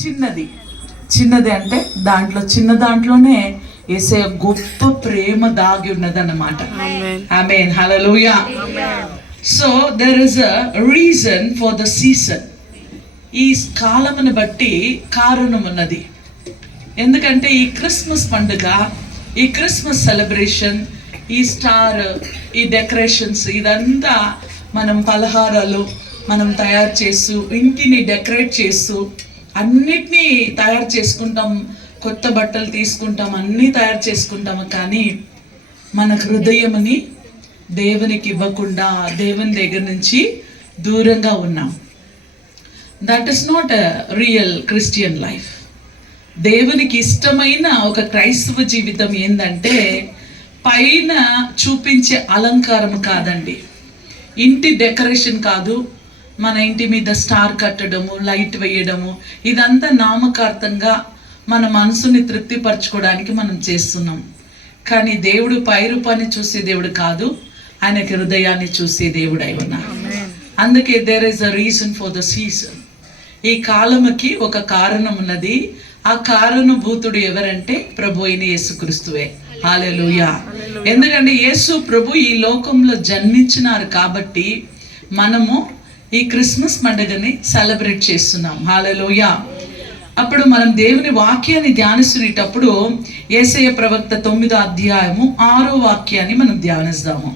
చిన్నది అంటే దాంట్లో చిన్న దాంట్లోనే యేసయ్య గొప్ప ప్రేమ దాగి ఉన్నదన్నమాట. Amen, hallelujah. So there is a reason for the season. ఈ కాలమును బట్టి కారణం ఉన్నది. ఎందుకంటే ఈ క్రిస్మస్ పండుగ, ఈ క్రిస్మస్ సెలబ్రేషన్, ఈ స్టార్, ఈ డెకరేషన్స్, ఇదంతా మనం పలహారాలు మనం తయారు చేస్తూ, ఇంటిని డెకరేట్ చేస్తూ, అన్నిటినీ తయారు చేసుకుంటాం, కొత్త బట్టలు తీసుకుంటాం, అన్నీ తయారు చేసుకుంటాము. కానీ మన హృదయముని దేవునికి ఇవ్వకుండా దేవుని దగ్గర నుంచి దూరంగా ఉన్నాం. That is not a real Christian life. దేవునికి ఇష్టమైన ఒక క్రైస్తవ జీవితం ఏంటంటే పైన చూపించే అలంకారం కాదండి, ఇంటి డెకరేషన్ కాదు, మన ఇంటి మీద స్టార్ కట్టడము, లైట్ వేయడము, ఇదంతా నామకార్థంగా మన మనసుని తృప్తిపరచుకోవడానికి మనం చేస్తున్నాం. కానీ దేవుడు పై రూపాన్ని చూసే దేవుడు కాదు, ఆయనకి హృదయాన్ని చూసే దేవుడు అయి ఉన్నారు. అందుకే there is a reason for the season. ఈ కాలముకి ఒక కారణం ఉన్నది. ఆ కారణభూతుడు ఎవరంటే ప్రభు అయిన యేసుక్రీస్తువే. హల్లెలూయా. ఎందుకంటే యేసు ప్రభు ఈ లోకంలో జన్మించినారు కాబట్టి మనము ఈ క్రిస్మస్ పండుగని సెలబ్రేట్ చేస్తున్నాం. హల్లెలూయా. అప్పుడు మనం దేవుని వాక్యాన్ని ధ్యానిస్తునేటప్పుడు యేసయ్య ప్రవక్త 9వ అధ్యాయము 6వ వాక్యాన్ని మనం ధ్యానిస్తాము.